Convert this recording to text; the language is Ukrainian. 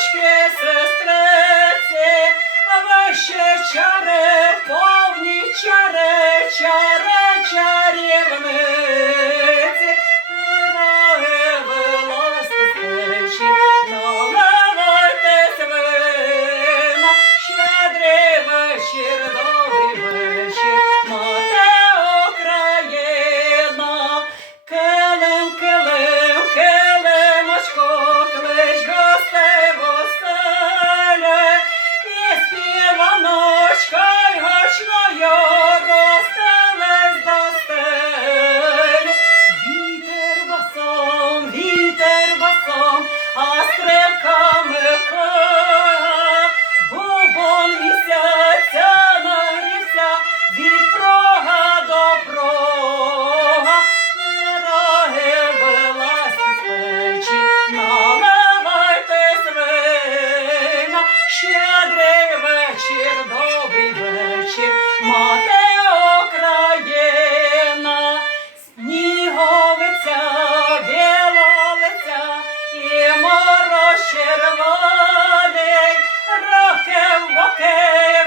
Дочки, сестриці, вище чари, повні чари, чари, чарівни. Okay. Okay.